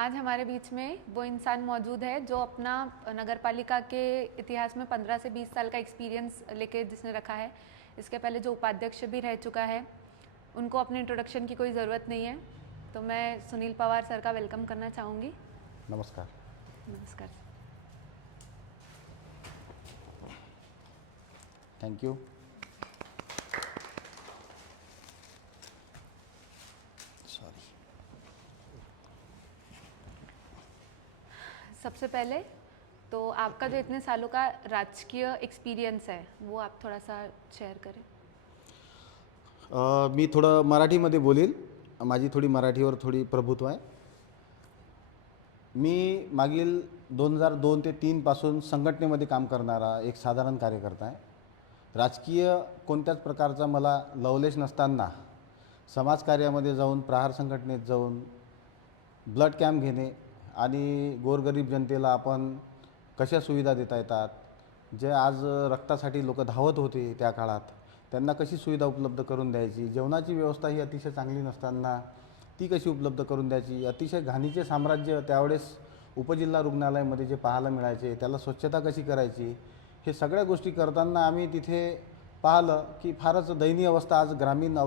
आज हमारे बीच में वो इंसान मौजूद है जो अपना नगरपालिका के इतिहास में 15 से 20 साल का एक्सपीरियंस लेके जिसने रखा है। इसके पहले जो उपाध्यक्ष भी रह चुका है, उनको अपने इंट्रोडक्शन की कोई ज़रूरत नहीं है। तो मैं सुनील पवार सर का वेलकम करना चाहूँगी। नमस्कार। नमस्कार। Thank you. सॉरी। सबसे पहले तो आपका जो इतने सालों का राजकीय एक्सपीरियंस है वो आप थोड़ा सा शेअर करें। मी थोडं मराठीमध्ये बोलेल. माझी थोडी मराठीवर थोडी प्रभुत्व आहे. मी मागील 2002 ते 3 पासून संघटनेमध्ये काम करणारा एक साधारण कार्यकर्ता आहे. राजकीय कोणत्याच प्रकारचा मला लवलेश नसताना समाजकार्यामध्ये जाऊन, प्रहार संघटनेत जाऊन ब्लड कॅम्प घेणे आणि गोरगरीब जनतेला आपण कशा सुविधा देता येतात, जे आज रक्तासाठी लोक धावत होते त्या काळात, त्यांना कशी सुविधा उपलब्ध करून द्यायची, जेवणाची व्यवस्था ही अतिशय चांगली नसताना ती कशी उपलब्ध करून द्यायची, अतिशय घाणीचे साम्राज्य त्यावेळेस उपजिल्हा रुग्णालयामध्ये जे पाहायला मिळायचे, त्याला स्वच्छता कशी करायची, हे सगळ्या गोष्टी करताना आम्ही तिथे पाहिलं की फारच दयनीय अवस्था आज ग्रामीण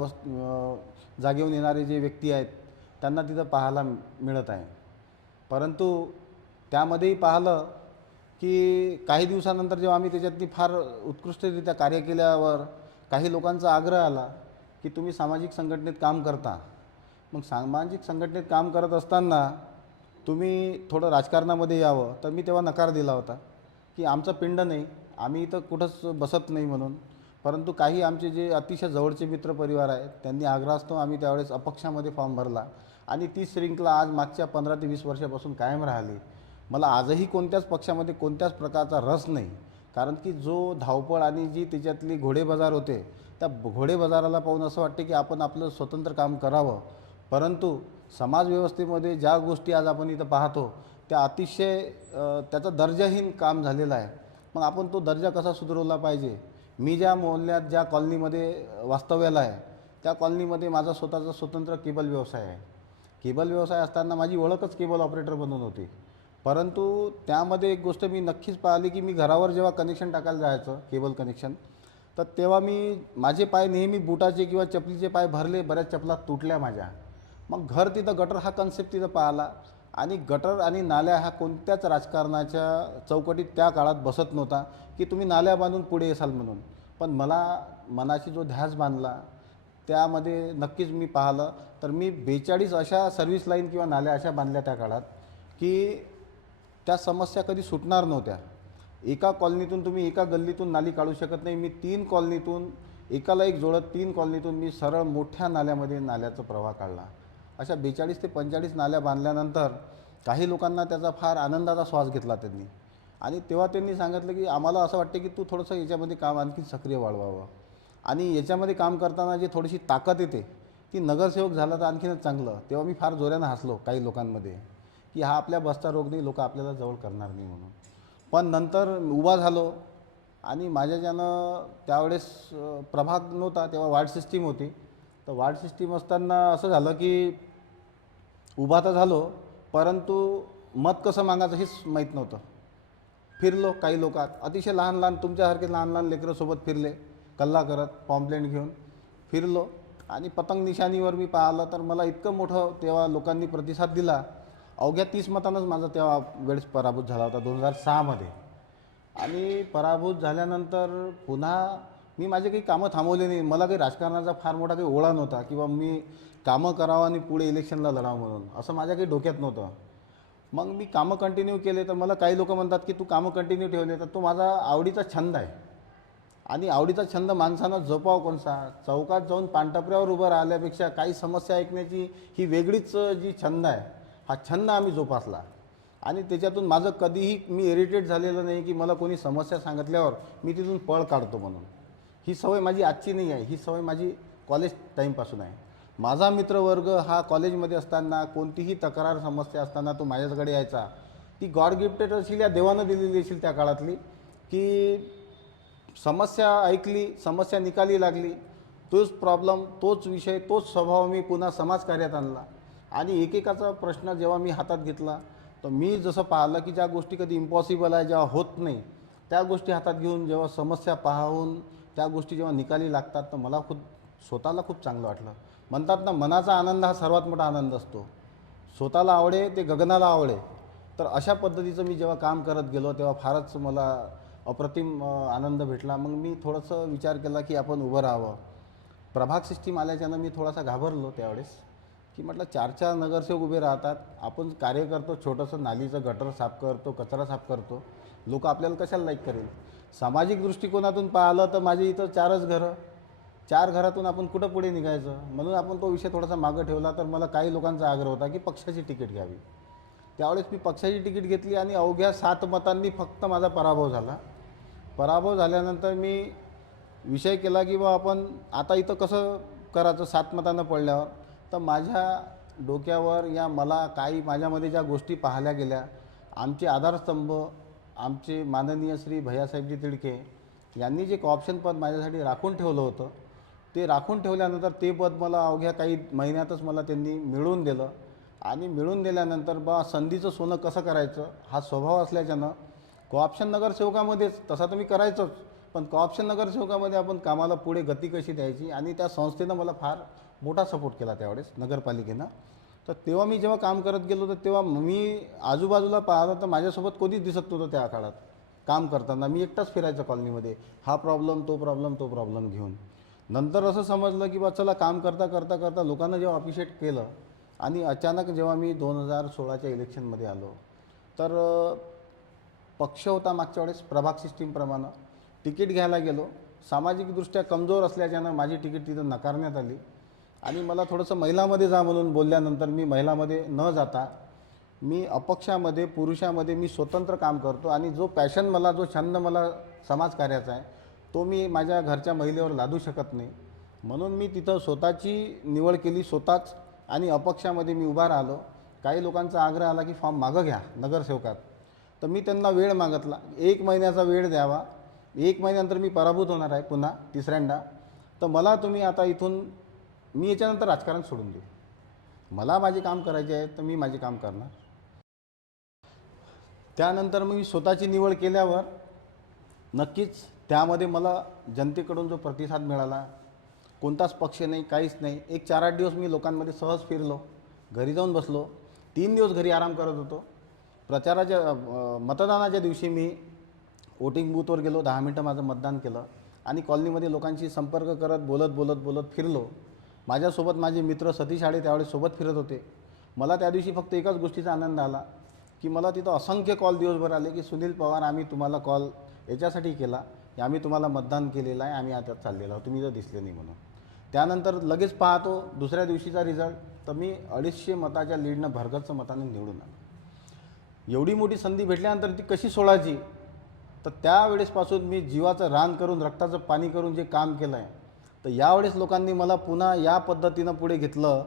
जागेवरून येणारे जे व्यक्ती आहेत त्यांना तिथं पाहायला मिळत आहे. परंतु त्यामध्येही पाहिलं की काही दिवसानंतर जेव्हा आम्ही त्याच्यातनी फार उत्कृष्टरित्या कार्य केल्यावर काही लोकांचा आग्रह आला की तुम्ही सामाजिक संघटनेत काम करता, मग सामाजिक संघटनेत काम करत असताना तुम्ही थोडं राजकारणामध्ये यावं. तर मी तेव्हा नकार दिला होता की आमचं पिंड नाही, आम्ही इथं कुठंच बसत नाही म्हणून. परंतु काही आमचे जे अतिशय जवळचे मित्रपरिवार आहेत त्यांनी आग्रहास्तव आम्ही त्यावेळेस अपक्षामध्ये फॉर्म भरला आणि ती श्रृंखला आज मागच्या 15 ते 20 वर्षापासून कायम राहिली. मला आजही कोणत्याच पक्षामध्ये कोणत्याच प्रकारचा रस नाही, कारण की जो धावपळ आणि जी त्याच्यातली घोडेबाजार होते, त्या घोडेबाजाराला पाहून असं वाटते की आपण आपलं स्वतंत्र काम करावं. परंतु समाजव्यवस्थेमध्ये ज्या गोष्टी आज आपण इथं पाहतो त्या अतिशय त्याचा दर्जाहीन काम झालेला आहे. मग आपण तो दर्जा कसा सुधारवला पाहिजे. मी ज्या मोहल्ल्यात ज्या कॉलनीमध्ये वास्तव्याला आहे त्या कॉलनीमध्ये माझा स्वतःचा स्वतंत्र केबल व्यवसाय आहे. केबल व्यवसाय असताना माझी ओळखच केबल ऑपरेटर बनून होती. परंतु त्यामध्ये एक गोष्ट मी नक्कीच पाहिली की मी घरावर जेव्हा कनेक्शन टाकायला जायचं केबल कनेक्शन, तर तेव्हा माझे पाय नेहमी बुटाचे किंवा चपलीचे पाय भरले, बऱ्याच चपला तुटल्या माझ्या. मग घर तिथं गटर हा कन्सेप्ट तिथं पाहिला आणि गटर आणि नाल्या हा कोणत्याच राजकारणाच्या चौकटीत त्या काळात बसत नव्हता की तुम्ही नाल्या बांधून पुढे येसाल म्हणून. पण मला मनाशी जो ध्यास बांधला त्यामध्ये नक्कीच मी पाहिलं तर मी 42 अशा सर्व्हिस लाईन किंवा नाल्या अशा बांधल्या त्या काळात की त्या समस्या कधी सुटणार नव्हत्या. एका कॉलनीतून तुम्ही एका गल्लीतून नाली काढू शकत नाही. मी 3 कॉलनीतून एकाला एक जोडत 3 कॉलनीतून मी सरळ मोठ्या नाल्यामध्ये नाल्याचा प्रवाह काढला. अशा 42 ते 45 नाल्या बांधल्यानंतर काही लोकांना त्याचा फार आनंदाचा श्वास घेतला त्यांनी. आणि तेव्हा त्यांनी सांगितलं की आम्हाला असं वाटतं की तू थोडंसं याच्यामध्ये काम आणखी सक्रिय वाढवावं आणि याच्यामध्ये काम करताना जी थोडीशी ताकद येते ती नगरसेवक झाला तर आणखीनच चांगलं. तेव्हा मी फार जोरानं हसलो काही लोकांमध्ये की हा आपल्या बसचा रोग नाही, लोक आपल्याला जवळ करणार नाही म्हणून. पण नंतर उभा झालो आणि माझ्याच्यानं त्यावेळेस प्रभाग नव्हता, तेव्हा वार्ड सिस्टीम होती. तर वार्ड सिस्टीम असताना असं झालं की उभा तर झालो परंतु मत कसं मागायचं हेच माहीत नव्हतं. फिरलो काही लोकात, अतिशय लहान लहान तुमच्यासारखे लहान लहान लेकरंसोबत फिरले, कल्ला करत पॉम्पलेट घेऊन फिरलो आणि पतंग निशाणीवर मी पाहिलं तर मला इतकं मोठं तेव्हा लोकांनी प्रतिसाद दिला. अवघ्या 30 मतांनाच माझा तेव्हा वेळेस पराभूत झाला होता 2006 मध्ये. आणि पराभूत झाल्यानंतर पुन्हा मी माझे काही कामं थांबवले नाही. मला काही राजकारणाचा फार मोठा काही ओढा नव्हता किंवा मी कामं करावं आणि पुढे इलेक्शनला लढावं म्हणून, असं माझ्या काही डोक्यात नव्हतं. मग मी कामं कंटिन्यू केले. तर मला काही लोक म्हणतात की तू कामं कंटिन्यू ठेवले, तर तो माझा आवडीचा छंद आहे. आणि आवडीचा छंद माणसानं जोपाव कोणसा. चौकात जाऊन पानटपऱ्यावर उभं राहिल्यापेक्षा काही समस्या ऐकण्याची ही वेगळीच जी छंद आहे, हा छंद आम्ही जोपासला. आणि त्याच्यातून माझं कधीही मी इरिटेट झालेलं नाही की मला कोणी समस्या सांगितल्यावर मी तिथून पळ काढतो म्हणून. ही सवय माझी आजची नाही आहे, ही सवय माझी कॉलेज टाईमपासून आहे. माझा मित्रवर्ग हा कॉलेजमध्ये असताना कोणतीही तक्रार समस्या असताना तो माझ्याकडे यायचा. ती गॉड गिफ्टेड असेल या देवानं दिलेली असेल त्या काळातली की समस्या ऐकली, समस्या निकाली लागली, तोच प्रॉब्लेम, तोच विषय, तोच स्वभाव मी पुन्हा समाजकार्यात आणला. आणि एकेकाचा प्रश्न जेव्हा मी हातात घेतला तर मी जसं पाहिलं की ज्या गोष्टी कधी इम्पॉसिबल आहे, जेव्हा होत नाही, त्या गोष्टी हातात घेऊन जेव्हा समस्या पाहून त्या गोष्टी जेव्हा निकाली लागतात तर मला स्वतःला खूप चांगलं वाटलं. म्हणतात ना, मनाचा आनंद हा सर्वात मोठा आनंद असतो. स्वतःला आवडे ते गगनाला आवडे. तर अशा पद्धतीचं मी जेव्हा काम करत गेलो तेव्हा फारच मला अप्रतिम आनंद भेटला. मग मी थोडंसं विचार केला की आपण उभं राहावं. प्रभाग सिस्टीम आल्याच्यानं मी थोडासा घाबरलो त्यावेळेस, की म्हटलं 4-4 नगरसेवक उभे राहतात, आपण कार्य करतो, छोटंसं नालीचं गटर साफ करतो, कचरा साफ करतो, लोक आपल्याला कशाला लाईक करेल. सामाजिक दृष्टिकोनातून पाहिलं तर माझे इथं 4च घरं, 4 घरातून आपण कुठं पुढे निघायचं. म्हणून आपण तो विषय थोडासा मागं ठेवला. तर मला काही लोकांचा आग्रह होता की पक्षाची तिकीट घ्यावी. त्यावेळेस मी पक्षाची तिकीट घेतली आणि अवघ्या 7 मतांनी फक्त माझा पराभव झाला. पराभव झाल्यानंतर मी विषय केला की बा आपण आता इथं कसं करायचं 7 मतांना पडल्यावर. तर माझ्या डोक्यावर या मला काही माझ्यामध्ये ज्या गोष्टी पाहिल्या गेल्या, आमचे आधारस्तंभ आमचे माननीय श्री भैयासाहेबजी तिडके यांनी जे कॉप्शन पद माझ्यासाठी राखून ठेवलं होतं, ते राखून ठेवल्यानंतर ते पद मला अवघ्या काही महिन्यातच मला त्यांनी मिळवून दिलं. आणि मिळवून दिल्यानंतर बा संधीचं सोनं कसं करायचं हा स्वभाव असल्याच्यानं कोऑप्शन नगरसेवकामध्येच तसा तर मी करायचोच, पण कोऑप्शन नगरसेवकामध्ये आपण कामाला पुढे गती कशी द्यायची, आणि त्या संस्थेनं मला फार मोठा सपोर्ट केला त्यावेळेस नगरपालिकेनं. तर तेव्हा मी जेव्हा काम करत गेलो तर तेव्हा मी आजूबाजूला पाहिलं तर माझ्यासोबत कोणीच दिसत नव्हतं. त्या काळात काम करताना मी एकटाच फिरायचं कॉलनीमध्ये, हा प्रॉब्लेम तो प्रॉब्लेम घेऊन. नंतर असं समजलं की बा चला काम करता करता करता लोकांना जेव्हा अप्रिशिएट केलं, आणि अचानक जेव्हा मी 2016च्या इलेक्शनमध्ये आलो तर पक्ष होता मागच्या वेळेस प्रभाग सिस्टीमप्रमाणे. तिकीट घ्यायला गेलो, सामाजिकदृष्ट्या कमजोर असल्याच्यानं माझी तिकीट तिथं नकारण्यात आली. आणि मला थोडंसं महिलामध्ये जा म्हणून बोलल्यानंतर मी महिलामध्ये न जाता मी अपक्षामध्ये पुरुषामध्ये मी स्वतंत्र काम करतो. आणि जो पॅशन मला, जो छंद मला समाजकार्याचा आहे, तो मी माझ्या घरच्या महिलेवर लादू शकत नाही. म्हणून मी तिथं स्वतःची निवड केली स्वतःच, आणि अपक्षामध्ये मी उभा राहिलो. काही लोकांचा आग्रह आला की फॉर्म मागं घ्या नगरसेवकात, तर मी त्यांना वेळ मागितला, 1 महिन्याचा वेळ द्यावा. 1 महिन्यानंतर मी पराभूत होणार आहे पुन्हा तिसऱ्यांदा. तर मला तुम्ही आता इथून, मी याच्यानंतर राजकारण सोडून देऊ, मला माझे काम करायचे आहे तर मी माझे काम करणार. त्यानंतर मी स्वतःची निवड केल्यावर नक्कीच त्यामध्ये मला जनतेकडून जो प्रतिसाद मिळाला, कोणताच पक्ष नाही, काहीच नाही. एक 4-8 दिवस मी लोकांमध्ये सहज फिरलो, घरी जाऊन बसलो. 3 दिवस घरी आराम करत होतो. मतदानाच्या दिवशी मी वोटिंग बूथवर गेलो, 10 मिनटं माझं मतदान केलं, आणि कॉलनीमध्ये लोकांशी संपर्क करत बोलत फिरलो. माझ्यासोबत माझे मित्र सतीश आळे त्यावेळेस सोबत फिरत होते. मला त्या दिवशी फक्त एकाच गोष्टीचा आनंद आला की मला तिथं असंख्य कॉल दिवसभर आले की सुनील पवार, आम्ही तुम्हाला कॉल याच्यासाठी केला की आम्ही तुम्हाला मतदान केलेलं आहे, आम्ही आता चाललेलो आहोत, तुम्ही जर दिसले नाही म्हणून. त्यानंतर लगेच पाहतो दुसऱ्या दिवशीचा रिझल्ट, तर मी 250 मताच्या लीडनं भरगच्च मताने निवडून आलो. एवढी मोठी संधी भेटल्यानंतर ती कशी सोडायची. तर त्यावेळेसपासून मी जीवाचं रान करून रक्ताचं पाणी करून जे काम केलं आहे, तर यावेळेस लोकांनी मला पुन्हा या पद्धतीनं पुढे घेतलं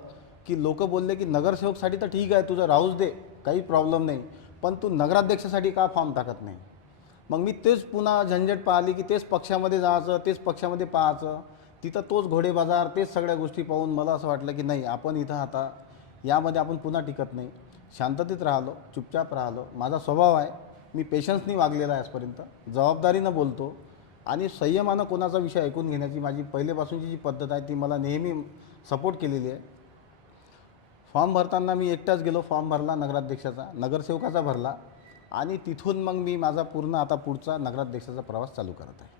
की लोक बोलले की नगरसेवकसाठी तर ठीक आहे, तुझं राहूच दे, काही प्रॉब्लेम नाही, पण तू नगराध्यक्षासाठी का फॉर्म टाकत नाही. मग मी तेच पुन्हा झंझट पाहिली की तेच पक्षामध्ये जायचं, तेच पक्षामध्ये पाहायचं, तिथं तोच घोडे बाजार, तेच सगळ्या गोष्टी पाहून मला असं वाटलं की नाही, आपण इथं आता यामध्ये आपण पुन्हा टिकत नाही. शांततेत राहिलो, चुपचाप राहिलो. माझा स्वभाव आहे, मी पेशन्सनी वागलेला आहे आजपर्यंत, जबाबदारीनं बोलतो, आणि संयमानं कोणाचा विषय ऐकून घेण्याची माझी पहिलेपासूनची जी पद्धत आहे ती मला नेहमी सपोर्ट केलेली आहे. फॉर्म भरताना मी एकटाच गेलो, फॉर्म भरला नगराध्यक्षाचा, नगरसेवकाचा भरला, आणि तिथून मग मी माझा पूर्ण आता पुढचा नगराध्यक्षाचा प्रवास चालू करत आहे.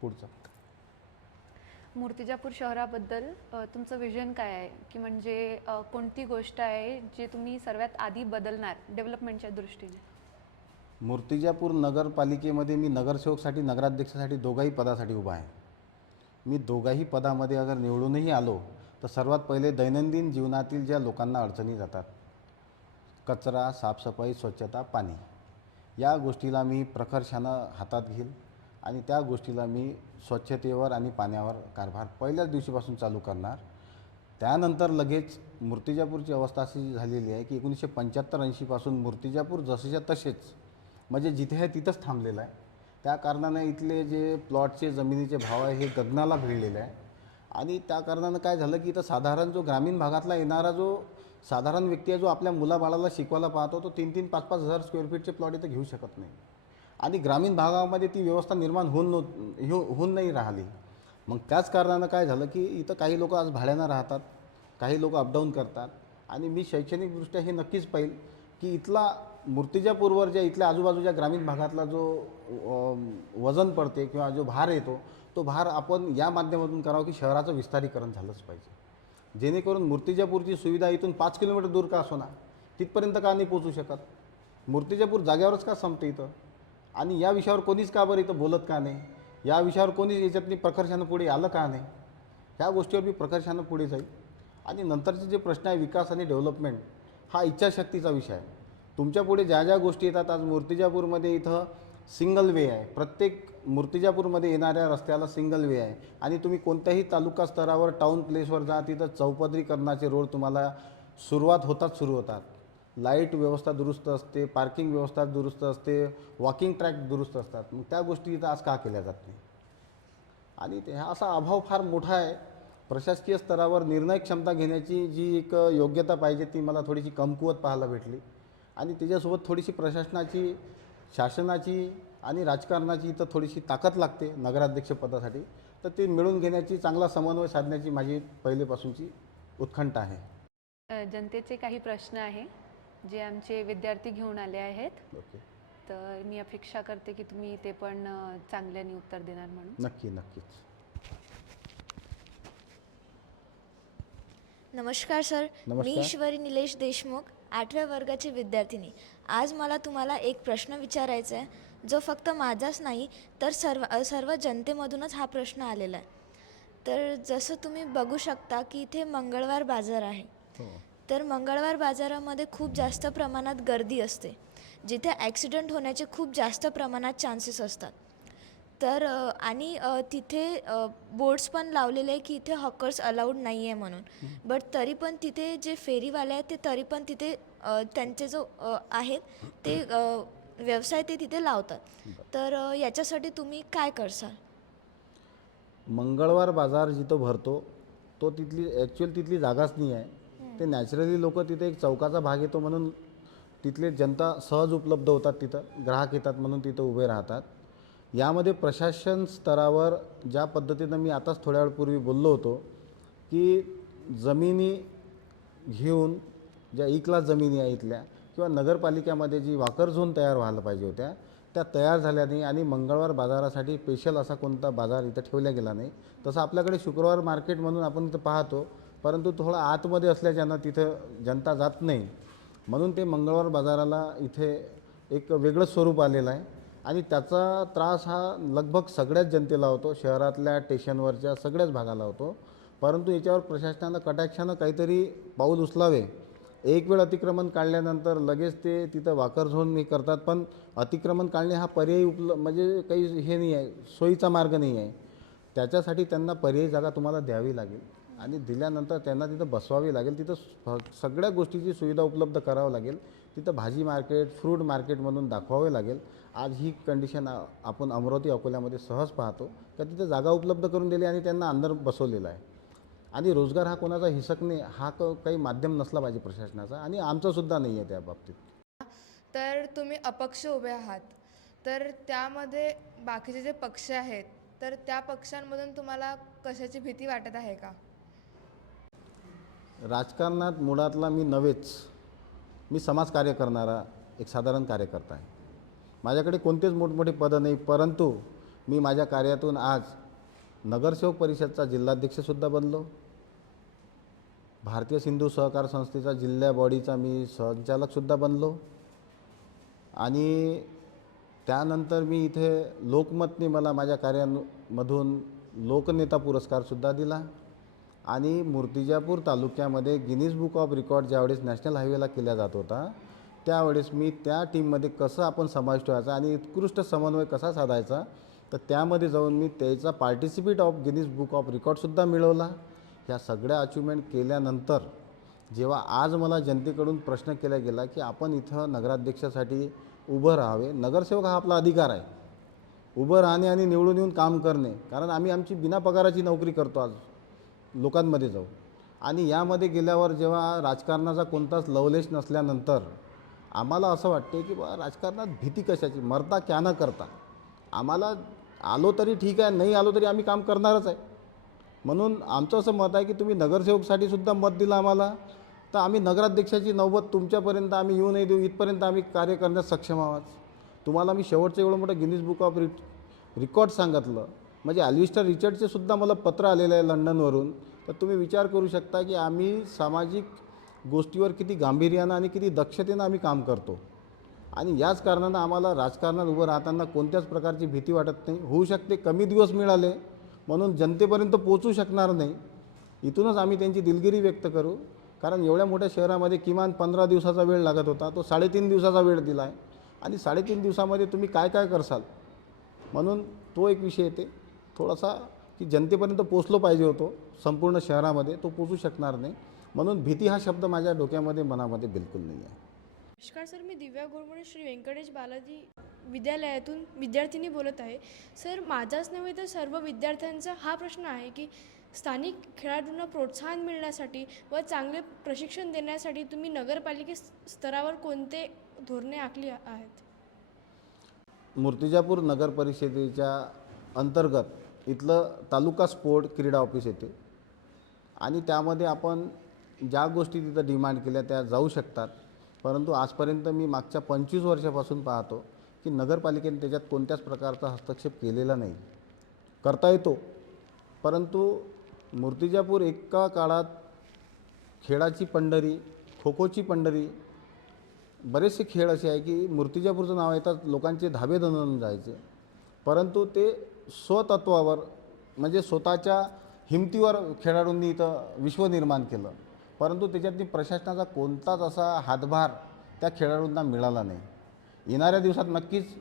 पुढचा मूर्तिजापूर शहराबद्दल तुमचं विजन काय आहे, की म्हणजे कोणती गोष्ट आहे जी तुम्ही सर्वात आधी बदलणार डेव्हलपमेंटच्या दृष्टीने. मूर्तिजापूर नगरपालिकेमध्ये मी नगरसेवकसाठी नगराध्यक्षासाठी दोघाही पदासाठी उभा आहे. मी दोघाही पदामध्ये अगर निवडूनही आलो तर सर्वात पहिले दैनंदिन जीवनातील ज्या लोकांना अडचणी जातात, कचरा, साफसफाई, स्वच्छता, पाणी, या गोष्टीला मी प्रकर्षानं हातात घेईल, आणि त्या गोष्टीला मी स्वच्छतेवर आणि पाण्यावर कारभार पहिल्याच दिवशीपासून चालू करणार. त्यानंतर लगेच मूर्तिजापूरची अवस्था अशी झालेली आहे की 1975-80 पासून मूर्तिजापूर जसेच्या तसेच, म्हणजे जिथे आहे तिथंच थांबलेलं आहे. त्या कारणानं इथले जे प्लॉटचे जमिनीचे भाव आहे हे गगनाला भिडलेले आहे. आणि त्या कारणानं काय झालं की इथं साधारण जो ग्रामीण भागातला येणारा जो साधारण व्यक्ती आहे जो आपल्या मुलाबाळाला शिकवायला पाहतो तो 3-3, 5-5 हजार स्क्वेअर फीटचे प्लॉट इथं घेऊ शकत नाही. आणि ग्रामीण भागामध्ये ती व्यवस्था निर्माण होऊन नाही राहिली. मग त्याच कारणानं काय झालं की इथं काही लोक आज भाड्यानं राहतात, काही लोक अपडाऊन करतात. आणि मी शैक्षणिकदृष्ट्या हे नक्कीच पाहिल की इथला मूर्तिजापूरवर ज्या इथल्या आजूबाजूच्या ग्रामीण भागातला जो वजन पडते किंवा जो भार येतो तो भार आपण या माध्यमातून करावं की शहराचं विस्तारीकरण झालंच पाहिजे, जेणेकरून मूर्तिजापूरची सुविधा इथून 5 किलोमीटर दूर का असो ना तिथपर्यंत का नाही पोचू शकत. मूर्तिजापूर जागेवरच का संपते इथं. आणि या विषयावर कोणीच का बरं इथं बोलत का नाही, या विषयावर कोणीच याच्यातनी प्रकर्षानं पुढे आलं का नाही. ह्या गोष्टीवर मी प्रकर्षानं पुढे जाईल. आणि नंतरचे जे प्रश्न आहे विकास आणि डेव्हलपमेंट हा इच्छाशक्तीचा विषय आहे. तुमच्यापुढे ज्या ज्या गोष्टी येतात, आज मूर्तिजापूरमध्ये इथं सिंगल वे आहे, प्रत्येक मूर्तिजापूरमध्ये येणाऱ्या रस्त्याला सिंगल वे आहे. आणि तुम्ही कोणत्याही तालुका स्तरावर टाउन प्लेसवर जा तिथं चौपदरीकरणाचे रोड तुम्हाला सुरू होतात. लाईट व्यवस्था दुरुस्त असते, पार्किंग व्यवस्था दुरुस्त असते, वॉकिंग ट्रॅक दुरुस्त असतात. मग त्या गोष्टी इथं आज का केल्या जात नाही. आणि ते हा असा अभाव फार मोठा आहे. प्रशासकीय स्तरावर निर्णय क्षमता घेण्याची जी एक योग्यता पाहिजे ती मला थोडीशी कमकुवत पाहायला भेटली. आणि त्याच्यासोबत थोडीशी प्रशासनाची, शासनाची आणि राजकारणाची इथं थोडीशी ताकद लागते नगराध्यक्षपदासाठी. तर ते मिळून घेण्याची, चांगला समन्वय साधण्याची माझी पहिलेपासूनची उत्कंठा आहे. जनतेचे काही प्रश्न आहे जे आमचे विद्यार्थी घेऊन आले आहेत. ओके, तर मी अपेक्षा करते की तुम्ही ते पण चांगल्याने उत्तर देणार म्हणून. नक्कीच. नमस्कार सर. मी ईश्वरी निलेश देशमुख, 8व्या वर्गाची विद्यार्थिनी. आज मला तुम्हाला एक प्रश्न विचारायचा आहे जो फक्त माझाच नाही तर सर्व जनतेमधूनच हा प्रश्न आलेला आहे. तर जसं तुम्ही बघू शकता की इथे मंगळवार बाजार आहे. तर मंगळवार बाजारामध्ये खूप जास्त प्रमाणात गर्दी असते, जिथे ॲक्सिडेंट होण्याचे खूप जास्त प्रमाणात चान्सेस असतात. तर आणि तिथे बोर्ड्स पण लावलेले आहे की इथे हॉकर्स अलाउड नाही आहे म्हणून. बट तरी पण तिथे जे फेरीवाले आहेत ते तरी पण तिथे त्यांचे जो आहेत ते व्यवसाय ते तिथे लावतात. तर याच्यासाठी तुम्ही काय करसाल? मंगळवार बाजार जिथं भरतो तो तिथली जागाच नाही आहे. ते नॅचरली लोक तिथे एक चौकाचा भाग येतो म्हणून तिथले जनता सहज उपलब्ध होतात, तिथं ग्राहक येतात म्हणून तिथं उभे राहतात. यामध्ये प्रशासन स्तरावर ज्या पद्धतीनं मी आताच थोड्या वेळपूर्वी बोललो होतो की जमिनी घेऊन ज्या E-क्लास जमिनी आहे इथल्या किंवा नगरपालिकेमध्ये जी वाकर झोन तयार व्हायला पाहिजे होत्या त्या तयार झाल्या नाही. आणि मंगळवार बाजारासाठी स्पेशल असा कोणता बाजार इथं ठेवला गेला नाही. तसं आपल्याकडे शुक्रवार मार्केट म्हणून आपण इथं पाहतो, परंतु थोडं आतमध्ये असल्याच्यानं तिथं जनता जात नाही म्हणून ते मंगळवार बाजाराला इथे एक वेगळं स्वरूप आलेलं आहे. आणि त्याचा त्रास हा लगभग सगळ्याच जनतेला होतो, शहरातल्या स्टेशनवरच्या सगळ्याच भागाला होतो. परंतु याच्यावर प्रशासनानं कटाक्षानं काहीतरी पाऊल उचलावे. एक वेळ अतिक्रमण काढल्यानंतर लगेच ते तिथं वाकर झोन हे करतात, पण अतिक्रमण काढणे हा पर्यायी म्हणजे काही हे नाही आहे, सोयीचा मार्ग नाही आहे. त्याच्यासाठी त्यांना पर्यायी जागा तुम्हाला द्यावी लागेल आणि दिल्यानंतर त्यांना तिथं बसवावी लागेल. तिथं सगळ्या गोष्टीची सुविधा उपलब्ध करावं लागेल. तिथं भाजी मार्केट, फ्रूट मार्केट म्हणून दाखवावे लागेल. आज ही कंडिशन आपण अमरावती अकोल्यामध्ये सहज पाहतो का तिथं जागा उपलब्ध करून दिली आणि त्यांना अंदर बसवलेला आहे. आणि रोजगार हा कोणाचा हिसक नाही, हा काही माध्यम नसला पाहिजे प्रशासनाचा, आणि आमचासुद्धा नाही आहे त्या बाबतीत. तर तुम्ही अपक्ष उभे आहात, तर त्यामध्ये बाकीचे जे पक्ष आहेत तर त्या पक्षांमधून तुम्हाला कशाची भीती वाटत आहे का? राजकारणात मुळातला मी नव्हेच, मी समाजकार्य करणारा एक साधारण कार्यकर्ता आहे. माझ्याकडे कोणतेच मोठमोठे पदं नाही, परंतु मी माझ्या कार्यातून आज नगरसेवक परिषदचा जिल्हाध्यक्षसुद्धा बनलो. भारतीय सिंधू सहकार संस्थेचा जिल्हा बॉडीचा मी संचालकसुद्धा बनलो. आणि त्यानंतर मी इथे लोकमतने मला माझ्या कार्यामधून लोकनेता पुरस्कारसुद्धा दिला. आणि मूर्तिजापूर तालुक्यामध्ये गिनीज बुक ऑफ रेकॉर्ड ज्यावेळेस नॅशनल हायवेला केला जात होता त्यावेळेस मी त्या टीममध्ये कसं आपण समावेश ठेवायचा आणि उत्कृष्ट समन्वय कसा साधायचा, तर त्यामध्ये जाऊन मी त्याचा participate of Guinness book of रेकॉर्डसुद्धा मिळवला. ह्या सगळ्या अचिव्हमेंट केल्यानंतर जेव्हा आज मला जनतेकडून प्रश्न केला गेला की आपण इथं नगराध्यक्षासाठी उभं राहावे, नगरसेवक हा आपला अधिकार आहे, उभं राहणे आणि निवडून येऊन काम करणे. कारण आम्ही आमची बिना पगाराची नोकरी करतो आज लोकांमध्ये जाऊ. आणि यामध्ये गेल्यावर जेव्हा राजकारणाचा कोणताच लवलेश नसल्यानंतर आम्हाला असं वाटते की बा राजकारणात भीती कशाची, मरता क्या न करता. आम्हाला आलो तरी ठीक आहे, नाही आलो तरी आम्ही काम करणारच आहे. म्हणून आमचं असं मत आहे की तुम्ही नगरसेवकसाठी सुद्धा मत दिलं आम्हाला, तर आम्ही नगराध्यक्षाची नौबत तुमच्यापर्यंत आम्ही येऊ नाही देऊ, इथपर्यंत आम्ही कार्य करण्यास सक्षम आहोत. तुम्हाला मी शेवटचं एवढं मोठं गिनीज बुक ऑफ रेकॉर्ड सांगितलं, म्हणजे ॲल्विस्टर रिचर्डचे सुद्धा मला पत्र आलेलं आहे लंडनवरून. तर तुम्ही विचार करू शकता की आम्ही सामाजिक गोष्टीवर किती गांभीर्यानं आणि किती दक्षतेनं आम्ही काम करतो. आणि याच कारणानं आम्हाला राजकारणात उभं राहताना कोणत्याच प्रकारची भीती वाटत नाही. होऊ शकते कमी दिवस मिळाले म्हणून जनतेपर्यंत पोचू शकणार नाही, इथूनच आम्ही त्यांची दिलगिरी व्यक्त करू. कारण एवढ्या मोठ्या शहरामध्ये किमान 15 दिवसाचा वेळ लागत होता, तो 3.5 दिवसाचा वेळ दिला आहे. आणि 3.5 दिवसामध्ये तुम्ही काय काय करसाल, म्हणून तो एक विषय येते थोडासा की जनतेपर्यंत पोचलो पाहिजे होतो संपूर्ण शहरामध्ये, तो पोचू शकणार नाही. म्हणून भीती हा शब्द माझ्या डोक्यामध्ये मनामध्ये बिलकुल नाही आहे. नमस्कार सर, मी दिव्या गोरमणे श्री व्यंकटेश बालाजी विद्यालयातून विद्यार्थिनी बोलत आहे. सर, माझाच नव्हे तर सर्व विद्यार्थ्यांचा हा प्रश्न आहे की स्थानिक खेळाडूंना प्रोत्साहन मिळण्यासाठी व चांगले प्रशिक्षण देण्यासाठी तुम्ही नगरपालिके स्तरावर कोणते धोरणे आखली आहेत? मूर्तिजापूर नगर परिषदेच्या अंतर्गत इथलं तालुका स्पोर्ट क्रीडा ऑफिस येते आणि त्यामध्ये आपण ज्या गोष्टी तिथं डिमांड केल्या त्या जाऊ शकतात. परंतु आजपर्यंत मी मागच्या 25 वर्षापासून पाहतो की नगरपालिकेने त्याच्यात कोणत्याच प्रकारचा हस्तक्षेप केलेला नाही. करता येतो, परंतु मूर्तिजापूर एका काळात खेळाची पंढरी, खो खोची पंढरी, बरेचसे खेळ असे आहे की मूर्तिजापूरचं नाव येतात लोकांचे धाबे दणून जायचे. परंतु ते स्वतत्वावर म्हणजे स्वतःच्या हिमतीवर खेळाडूंनी इथं विश्व निर्माण केलं. परंतु त्याच्यातनी प्रशासनाचा कोणताच असा हातभार त्या खेळाडूंना मिळाला नाही. येणाऱ्या दिवसात नक्कीच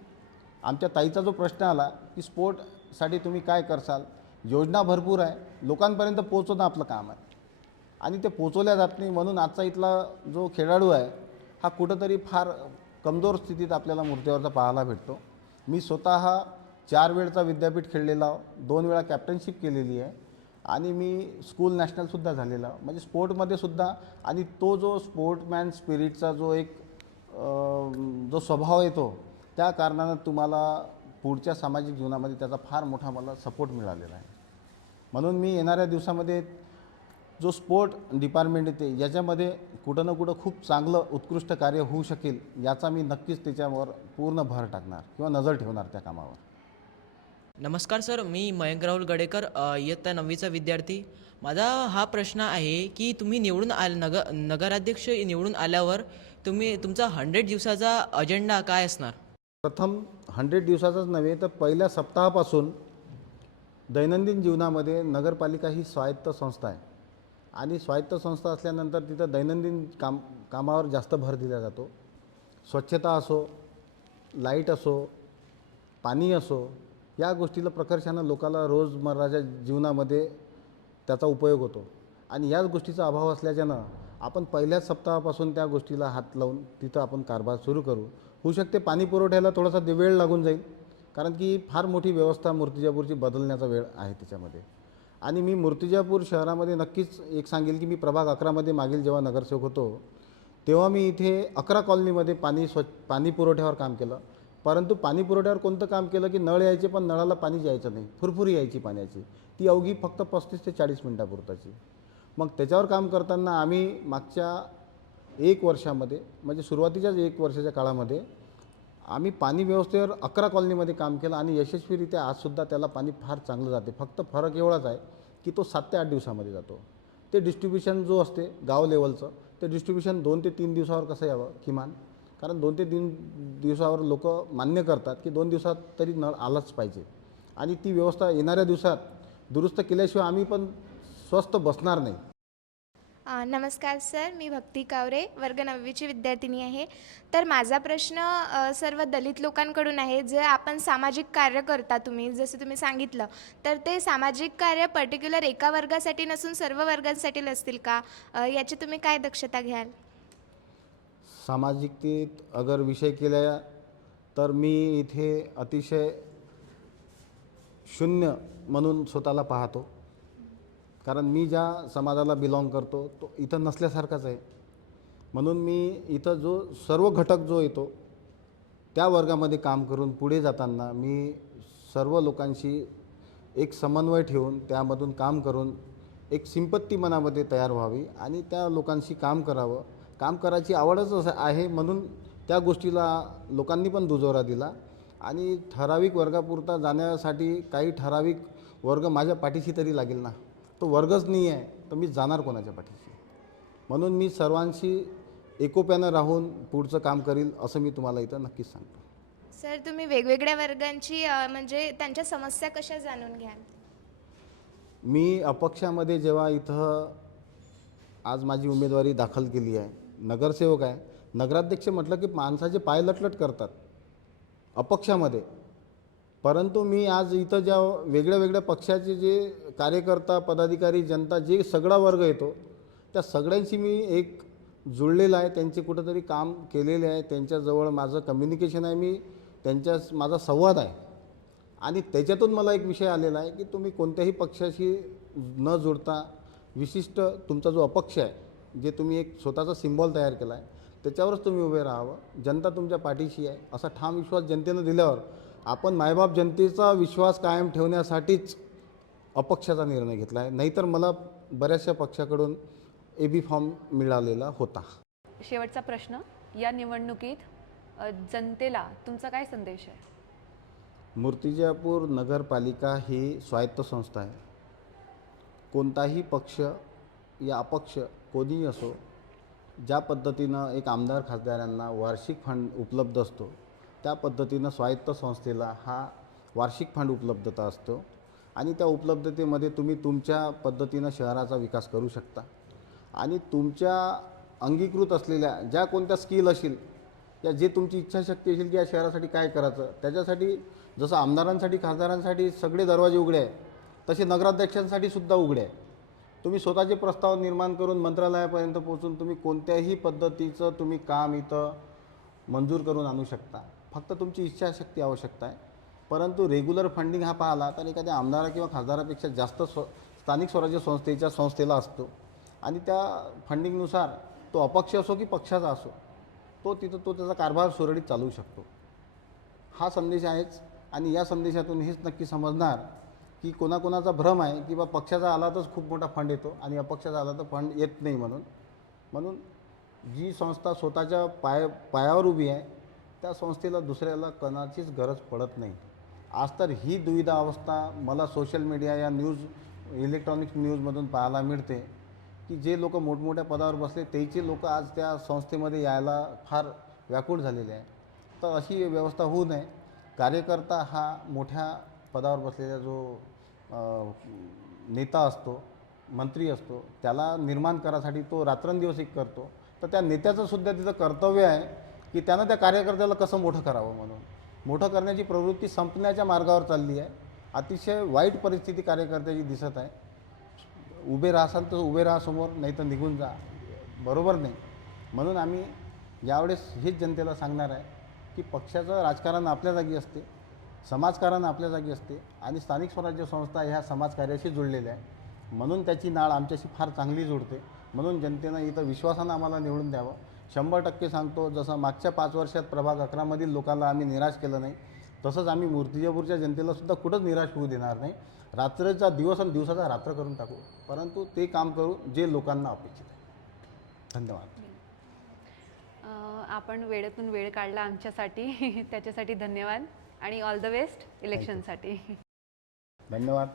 आमच्या ताईचा जो प्रश्न आला की स्पोर्टसाठी तुम्ही काय करसाल, योजना भरपूर आहे, लोकांपर्यंत पोचवणं आपलं काम आहे आणि ते पोचवल्या जात नाही. म्हणून आजचा इथला जो खेळाडू आहे हा कुठंतरी फार कमजोर स्थितीत आपल्याला मूर्तीवरचा पाहायला भेटतो. मी स्वतः 4 वेळचा विद्यापीठ खेळलेला, 2 वेळा कॅप्टनशिप केलेली आहे आणि मी स्कूल नॅशनलसुद्धा झालेला, म्हणजे स्पोर्टमध्ये सुद्धा. आणि तो जो स्पोर्टमॅन स्पिरिटचा जो एक जो स्वभाव येतो त्या कारणानं तुम्हाला पुढच्या सामाजिक जीवनामध्ये त्याचा फार मोठा मला सपोर्ट मिळालेला आहे. म्हणून मी येणाऱ्या दिवसामध्ये जो स्पोर्ट डिपार्टमेंट येते याच्यामध्ये कुठं ना कुठं खूप चांगलं उत्कृष्ट कार्य होऊ शकेल याचा मी नक्कीच त्याच्यावर पूर्ण भर टाकणार किंवा नजर ठेवणार त्या कामावर. नमस्कार सर, मी मयंक राहुल गडेकर, इयत्ता 9वीचा विद्यार्थी. माझा हा प्रश्न आहे की तुम्ही नगराध्यक्ष निवडून आल्यावर तुमचा 100 दिवसाचा अजेंडा काय असणार? प्रथम 100 दिवसाचाच नव्हे तर पहिल्या सप्ताहापासून दैनंदिन जीवनामध्ये नगरपालिका ही स्वायत्त संस्था आहे आणि स्वायत्त संस्था असल्यानंतर तिथं दैनंदिन कामावर जास्त भर दिला जातो. स्वच्छता असो, लाईट असो, पाणी असो, या गोष्टीला प्रकर्षानं लोकाला रोजमर्राच्या जीवनामध्ये त्याचा उपयोग होतो आणि याच गोष्टीचा अभाव असल्याच्यानं आपण पहिल्याच सप्ताहापासून त्या गोष्टीला हात लावून तिथं आपण कारभार सुरू करू. होऊ शकते पाणी पुरवठ्याला थोडासा वेळ लागून जाईल, कारण की फार मोठी व्यवस्था मूर्तिजापूरची बदलण्याचा वेळ आहे त्याच्यामध्ये. आणि मी मूर्तिजापूर शहरामध्ये नक्कीच एक सांगेल की मी प्रभाग 11मध्ये मागील जेव्हा नगरसेवक होतो तेव्हा मी इथे 11 कॉलनीमध्ये पाणी पुरवठ्यावर काम केलं. परंतु पाणी पुरवठ्यावर कोणतं काम केलं की नळ यायचे पण नळाला पाणी यायचं नाही, फुरफुरी यायची पाण्याची, ती अवघी फक्त 35 ते 40 मिनटापुरताची. मग त्याच्यावर काम करताना आम्ही मागच्या 1 वर्षामध्ये म्हणजे सुरुवातीच्याच 1 वर्षाच्या काळामध्ये आम्ही पाणी व्यवस्थेवर 11 कॉलनीमध्ये काम केलं आणि यशस्वीरित्या आजसुद्धा त्याला पाणी फार चांगलं जाते. फक्त फरक एवढाच आहे की तो 7 ते 8 दिवसामध्ये जातो. ते डिस्ट्रीब्युशन जो असते गाव लेवलचं ते डिस्ट्रीब्युशन 2 ते 3 दिवसावर कसं यावं किमान, कारण 2 ते 3 दिवसावर लोक मान्य करतात की 2 दिवसात तरी नळ आलाच पाहिजे आणि ती व्यवस्था येणाऱ्या दिवसात दुरुस्त केल्याशिवाय आम्ही पण स्वस्थ बसणार नाही. नमस्कार सर, मी भक्ती कावरे, वर्ग 9वीची विद्यार्थिनी आहे. तर माझा प्रश्न सर्व दलित लोकांकडून आहे. जे आपण सामाजिक कार्य करता तुम्ही, जसं तुम्ही सांगितलं, तर ते सामाजिक कार्य पर्टिक्युलर एका वर्गासाठी नसून सर्व वर्गांसाठी असतील का? याची तुम्ही काय दक्षता घ्याल? सामाजिकतेत अगर विषय केला तर मी इथे अतिशय शून्य म्हणून स्वतःला पाहतो. कारण मी ज्या समाजाला बिलॉंग करतो तो इथं नसल्यासारखाच आहे. म्हणून मी इथं जो सर्व घटक जो येतो त्या वर्गामध्ये काम करून पुढे जाताना मी सर्व लोकांशी एक समन्वय ठेवून त्यामधून काम करून एक सिंपत्ती मनामध्ये तयार व्हावी आणि त्या लोकांशी काम करावं. काम करायची आवडच असं आहे म्हणून त्या गोष्टीला लोकांनी पण दुजोरा दिला आणि ठराविक वर्गापुरता जाण्यासाठी काही ठराविक वर्ग माझ्या पाठीशी तरी लागेल ना. तो वर्गच नाही आहे तर मी जाणार कोणाच्या पाठीशी. म्हणून मी सर्वांशी एकोप्यानं राहून पुढचं काम करील असं मी तुम्हाला इथं नक्कीच सांगतो. सर तुम्ही वेगवेगळ्या वर्गांची म्हणजे त्यांच्या समस्या कशा जाणून घ्याल? मी अपक्षामध्ये जेव्हा इथं आज माझी उमेदवारी दाखल केली आहे, नगरसेवक आहे, नगराध्यक्ष म्हटलं की माणसाचे पाय लटलट करतात अपक्षामध्ये. परंतु मी आज इथं ज्या वेगळ्या वेगळ्या पक्षाचे जे कार्यकर्ता पदाधिकारी जनता जे सगळा वर्ग येतो त्या सगळ्यांशी मी एक जुळलेला आहे. त्यांचे कुठंतरी काम केलेले आहे, त्यांच्याजवळ माझं कम्युनिकेशन आहे, मी माझा संवाद आहे आणि त्याच्यातून मला एक विषय आलेला आहे की तुम्ही कोणत्याही पक्षाशी न जुळता विशिष्ट तुमचा जो अपक्ष आहे जे तुम्ही एक स्वतःचा सिम्बॉल तयार केला आहे त्याच्यावरच तुम्ही उभे राहावं. जनता तुमच्या पाठीशी आहे असा ठाम विश्वास जनतेनं दिल्यावर आपण मायबाप जनतेचा विश्वास कायम ठेवण्यासाठीच अपक्षाचा निर्णय घेतला आहे. नाहीतर मला बऱ्याचशा पक्षाकडून AB फॉर्म मिळालेला होता. शेवटचा प्रश्न, या निवडणुकीत जनतेला तुमचा काय संदेश आहे? मूर्तिजापूर नगरपालिका ही स्वायत्त संस्था आहे. कोणताही पक्ष या अपक्ष कोणीही असो, ज्या पद्धतीनं एक आमदार खासदारांना वार्षिक फंड उपलब्ध असतो त्या पद्धतीनं स्वायत्त संस्थेला हा वार्षिक फंड उपलब्धता असतो आणि त्या उपलब्धतेमध्ये तुम्ही तुमच्या पद्धतीनं शहराचा विकास करू शकता आणि तुमच्या अंगीकृत असलेल्या ज्या कोणत्या स्किल असतील या जे तुमची इच्छाशक्ती असेल की या शहरासाठी काय करायचं त्याच्यासाठी जसं आमदारांसाठी खासदारांसाठी सगळे दरवाजे उघडे आहे तसे नगराध्यक्षांसाठी सुद्धा उघडे आहे. तुम्ही स्वतःचे प्रस्ताव निर्माण करून मंत्रालयापर्यंत पोहोचून तुम्ही कोणत्याही पद्धतीचं तुम्ही काम इथं मंजूर करून आणू शकता. फक्त तुमची इच्छाशक्ती आवश्यकता आहे. परंतु रेग्युलर फंडिंग हा पाहिला तर एखाद्या आमदारा किंवा खासदारापेक्षा जास्त स्थानिक स्वराज्य संस्थेला असतो आणि त्या फंडिंगनुसार तो अपक्ष असो की पक्षाचा असो तो त्याचा कारभार सुरळीत चालवू शकतो. हा संदेश आहेच आणि या संदेशातून हेच नक्की समजणार की कोणाकोणाचा भ्रम आहे की बा पक्षाचा आला तरच खूप मोठा फंड येतो आणि अपक्षाचा आला तर फंड येत नाही. म्हणून जी संस्था स्वतःच्या पायावर उभी आहे त्या संस्थेला दुसऱ्याला कोणाचीच गरज पडत नाही. आज तर ही दुविधा अवस्था मला सोशल मीडिया या इलेक्ट्रॉनिक्स न्यूजमधून पाहायला मिळते की जे लोक मोठमोठ्या पदावर बसले त्याचे लोक आज त्या संस्थेमध्ये यायला फार व्याकुळ झालेले आहे. तर अशी व्यवस्था होऊ नये. कार्यकर्ता हा मोठ्या पदावर बसलेला जो नेता असतो मंत्री असतो त्याला निर्माण करायसाठी तो रात्रंदिवस एक करतो. तर त्या नेत्याचं सुद्धा तिथं कर्तव्य आहे की त्यानं त्या कार्यकर्त्याला कसं मोठं करावं. म्हणून मोठं करण्याची प्रवृत्ती संपण्याच्या मार्गावर चालली आहे. अतिशय वाईट परिस्थिती कार्यकर्त्याची दिसत आहे. उभे राहाल तर उभे राहा समोर, नाही तर निघून जा. बरोबर नाही. म्हणून आम्ही यावेळेस हेच जनतेला सांगणार आहे की पक्षाचं राजकारण आपल्या जागी असते, समाजकारण आपल्या जागी असते आणि स्थानिक स्वराज्य संस्था ह्या समाजकार्याशी जुळलेल्या आहे. म्हणून त्याची नाळ आमच्याशी फार चांगली जुळते. म्हणून जनतेनं इथं विश्वासानं आम्हाला निवडून द्यावं. 100% सांगतो, जसं मागच्या 5 वर्षात प्रभाग 11 मधील लोकांना आम्ही निराश केलं नाही तसंच आम्ही मूर्तिजापूरच्या जनतेला सुद्धा कुठंच निराश होऊ देणार नाही. रात्रीचा दिवस आणि दिवसाचा रात्र करून टाकू, परंतु ते काम करू जे लोकांना अपेक्षित आहे. धन्यवाद. आपण वेळेतून वेळ काढला आमच्यासाठी त्याच्यासाठी धन्यवाद आणि ऑल द बेस्ट इलेक्शनसाठी. धन्यवाद.